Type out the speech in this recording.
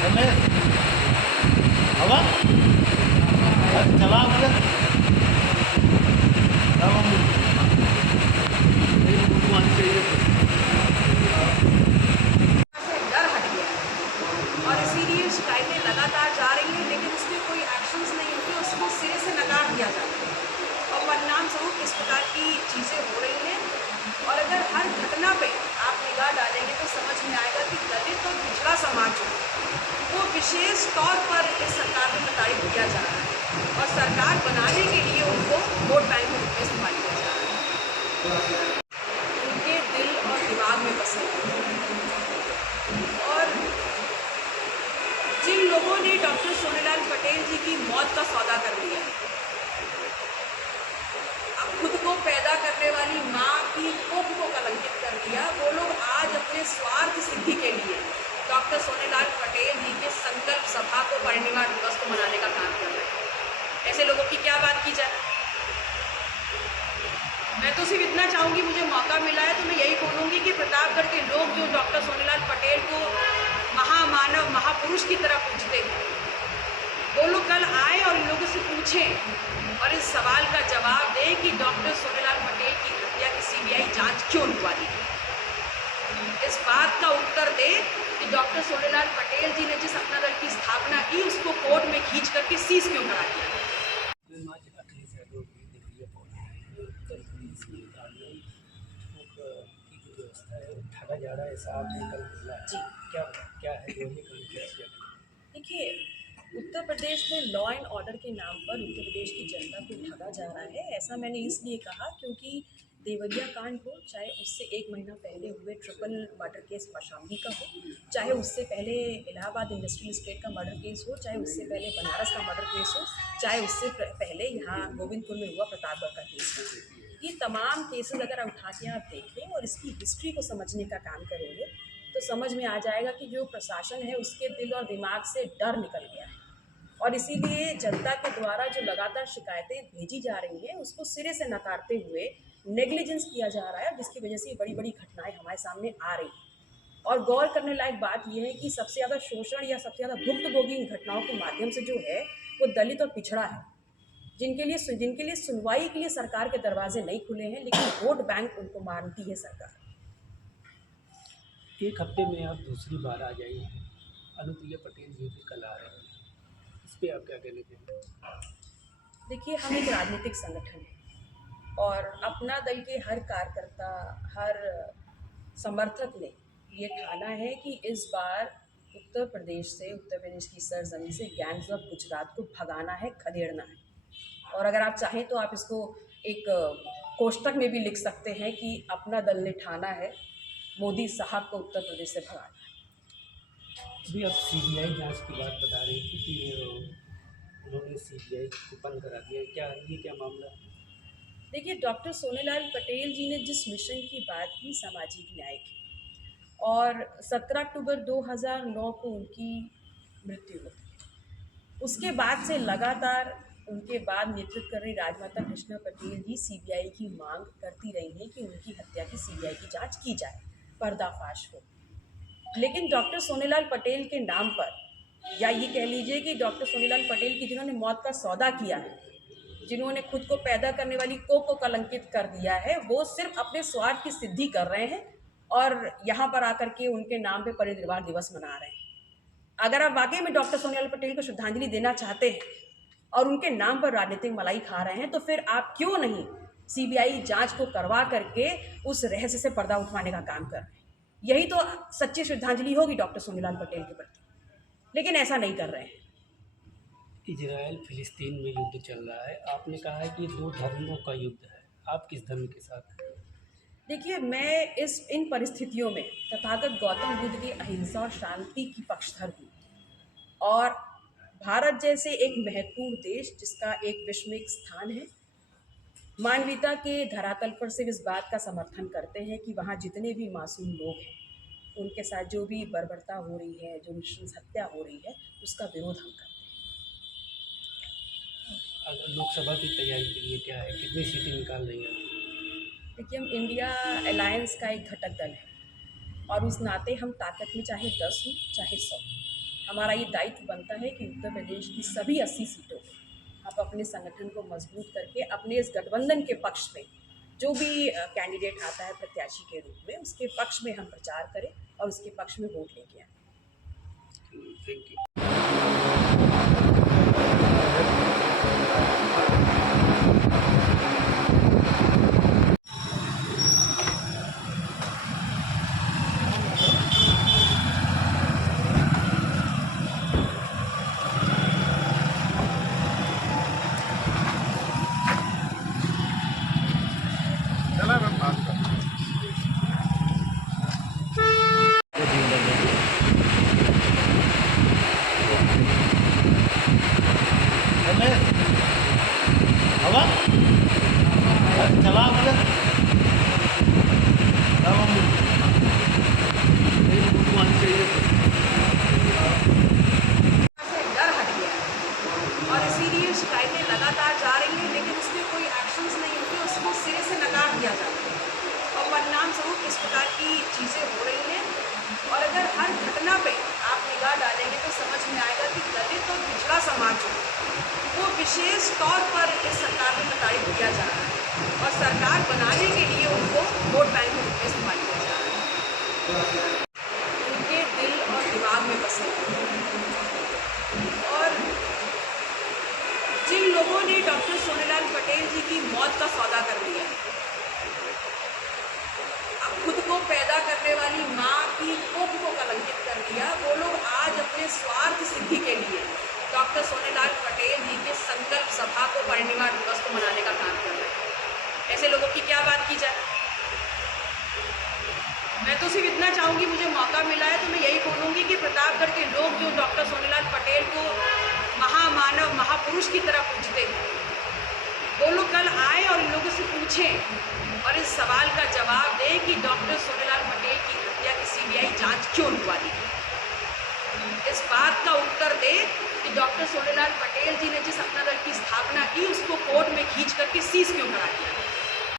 रमेश हवा चला मुझे डर हट गया और इसीलिए शिकायतें लगातार जा रही हैं, लेकिन उसमें कोई एक्शंस नहीं होते, उसको सिरे से नकार दिया जाता है और परिणाम स्वरूप इस प्रकार की चीज़ें हो रही हैं। और अगर हर घटना पे आप निगाह डालेंगे तो समझ में आएगा कि दलित और पिछड़ा समाज जो है वो विशेष तौर पर इस सरकार में प्रताड़ित किया जा रहा है और सरकार बनाने के लिए उनको वोट बैंक के रूप में इस्तेमाल किया जा रहा है। उनके दिल और दिमाग में बसे और जिन लोगों ने डॉक्टर सोनेलाल पटेल जी की मौत का सौदा कर लिया, अब खुद को पैदा करने वाली माँ की कोख को कलंकित कर दिया, वो लोग आज अपने स्वार्थ सिद्धि के लिए डॉक्टर सोनेलाल पटेल जी के संकल्प सभा को परिनिर्वाण दिवस को मनाने का काम कर रहे हैं। ऐसे लोगों की क्या बात की जाए। मैं तो सिर्फ इतना चाहूँगी, मुझे मौका मिला है तो मैं यही बोलूँगी कि प्रतापगढ़ के लोग जो डॉक्टर सोनेलाल पटेल को महामानव महापुरुष की तरह पूछते हैं, वो लोग कल आए और इन लोगों से पूछें और इस सवाल का जवाब दें कि डॉक्टर सोनेलाल पटेल की हत्या की सीबीआई जांच क्यों रुकवा दी। इस बात का उत्तर दे कि डॉक्टर सोनेलाल पटेल जी ने जिस अपना दल की स्थापना की उसको कोर्ट में खींच करके सीज क्यों करा दिया। ठगा जा रहा है, ऐसा आपने कल बोला है। जी क्या क्या है जो ये कल क्या किया? देखिए, उत्तर प्रदेश में लॉ एंड ऑर्डर के नाम पर उत्तर प्रदेश की जनता को ठगा जा रहा है। ऐसा मैंने इसलिए कहा क्योंकि देवरिया कांड हो, चाहे उससे 1 महीना पहले हुए ट्रिपल मर्डर केस कौशाम्बी का हो, चाहे उससे पहले इलाहाबाद इंडस्ट्रियल एस्टेट का मर्डर केस हो, चाहे उससे पहले बनारस का मर्डर केस हो, चाहे उससे पहले यहाँ गोविंदपुर में हुआ प्रतापगढ़ का केस हो, ये तमाम केसेस अगर उठा के आप देखें और इसकी हिस्ट्री को समझने का काम करेंगे तो समझ में आ जाएगा कि जो प्रशासन है उसके दिल और दिमाग से डर निकल गया है और इसीलिए जनता के द्वारा जो लगातार शिकायतें भेजी जा रही हैं उसको सिरे से नकारते हुए नेग्लिजेंस किया जा रहा है, जिसकी वजह से बड़ी बड़ी घटनाएं हमारे सामने आ रही हैं। और गौर करने लायक बात यह है कि सबसे ज़्यादा शोषण या सबसे ज़्यादा भुक्तभोगी इन घटनाओं के माध्यम से जो है वो दलित और पिछड़ा है, जिनके लिए सुनवाई के लिए सरकार के दरवाजे नहीं खुले हैं, लेकिन वोट बैंक उनको मानती है सरकार। एक हफ्ते में आप दूसरी बार आ जाइए, अनुप्रिया पटेल जी भी कल आ रहे हैं, इस पर आप क्या कहने देंगे? देखिए, हम एक राजनीतिक संगठन हैं और अपना दल के हर कार्यकर्ता, हर समर्थक ने ये ठाना है कि इस बार उत्तर प्रदेश की सरजमीं से गैंग्स ऑफ गुजरात को भगाना है, खदेड़ना है। और अगर आप चाहें तो आप इसको एक कोष्टक में भी लिख सकते हैं कि अपना दल ने ठाना है मोदी साहब को उत्तर प्रदेश से भगाना है। अभी आप सीबीआई जांच की बात बता रही थी कि उन्होंने सीबीआई को बंद करा दिया, क्या मामला है? देखिए, डॉक्टर सोनेलाल पटेल जी ने जिस मिशन की बात की, सामाजिक न्याय की, और 17 अक्टूबर 2009 को उनकी मृत्यु होती है। उसके बाद से लगातार उनके बाद नेतृत्व कर रही राजमाता कृष्णा पटेल जी सीबीआई की मांग करती रही हैं कि उनकी हत्या की सीबीआई की जांच की जाए, पर्दाफाश हो। लेकिन डॉक्टर सोनेलाल पटेल के नाम पर, या ये कह लीजिए कि डॉक्टर सोनेलाल पटेल की जिन्होंने मौत का सौदा किया है, जिन्होंने खुद को पैदा करने वाली कोख को कलंकित कर दिया है, वो सिर्फ अपने स्वार्थ की सिद्धि कर रहे हैं और यहाँ पर आकर के उनके नाम पे परिनिर्वाण दिवस मना रहे हैं। अगर आप वाकई में डॉक्टर सोनेलाल पटेल को श्रद्धांजलि देना चाहते हैं और उनके नाम पर राजनीतिक मलाई खा रहे हैं, तो फिर आप क्यों नहीं सीबीआई जांच को करवा करके उस रहस्य से पर्दा उठवाने का काम कर रहे हैं। यही तो सच्ची श्रद्धांजलि होगी डॉक्टर सोनेलाल पटेल के प्रति, लेकिन ऐसा नहीं कर रहे हैं। इजराइल फिलिस्तीन में युद्ध चल रहा है, आपने कहा है कि 2 धर्मों का युद्ध है, आप किस धर्म के साथ हैं? देखिए, मैं इन परिस्थितियों में तथागत गौतम बुद्ध की अहिंसा और शांति की पक्षधर हूँ और भारत जैसे एक महत्वपूर्ण देश जिसका एक विश्व में एक स्थान है, मानवीयता के धरातल पर सिर्फ इस बात का समर्थन करते हैं कि वहाँ जितने भी मासूम लोग हैं उनके साथ जो भी बर्बरता हो रही है, जो नृशंस हत्या हो रही है, उसका विरोध हम करते हैं। अगर लोकसभा की तैयारी के लिए क्या है, कितनी सीटें निकाल रही हैं? देखिए, हम इंडिया अलायंस का एक घटक दल है और उस नाते हम ताकत में चाहे 10 हों चाहे 100, हमारा ये दायित्व बनता है कि उत्तर प्रदेश की सभी 80 सीटों पे आप अपने संगठन को मजबूत करके अपने इस गठबंधन के पक्ष में जो भी कैंडिडेट आता है प्रत्याशी के रूप में, उसके पक्ष में हम प्रचार करें और उसके पक्ष में वोट लेके आएँ। Thank you. चला मैं बात कर रमेश, हवा चला मुझे से डर हट गया है और इसीलिए शिकायतें लगातार जा रही हैं, लेकिन उसमें कोई एक्शंस नहीं होते, उसको सिरे से नकार दिया जाता है और परिणाम स्वरूप इस प्रकार की चीज़ें हो रही हैं। और अगर हर घटना पे आप निगाह डालेंगे तो समझ में आएगा कि दलित और पिछड़ा समाज जो है वो विशेष तौर पर इस सरकार में प्रताड़ित किया जा रहा है और सरकार बनाने के लिए उनको वोट बैंक के रूप में इस्तेमाल किया जा रहा है। उनके दिल और दिमाग में बसे और जिन लोगों ने डॉक्टर सोनेलाल पटेल जी की मौत का सौदा कर लिया, खुद को पैदा करने वाली माँ की कोख को कलंकित कर दिया, वो लोग आज अपने स्वार्थ सिद्धि के लिए डॉक्टर सोनेलाल पटेल जी के संकल्प सभा को परिनिर्वाण दिवस को मनाने का काम कर रहे हैं। ऐसे लोगों की क्या बात की जाए। मैं तो सिर्फ इतना चाहूँगी, मुझे मौका मिला है तो मैं यही बोलूँगी कि प्रतापगढ़ के लोग जो डॉक्टर सोनेलाल पटेल को महामानव महापुरुष की तरह पूछते हैं, वो लोग कल आए और इन लोगों से पूछें और इस सवाल का जवाब दें कि डॉक्टर सोनेलाल पटेल की हत्या की सीबीआई जांच क्यों रुकवा दी। इस बात का उत्तर दें कि डॉक्टर सोनेलाल पटेल जी ने जिस अपना दल की स्थापना की उसको कोर्ट में खींच करके सीज क्यों करा दिया।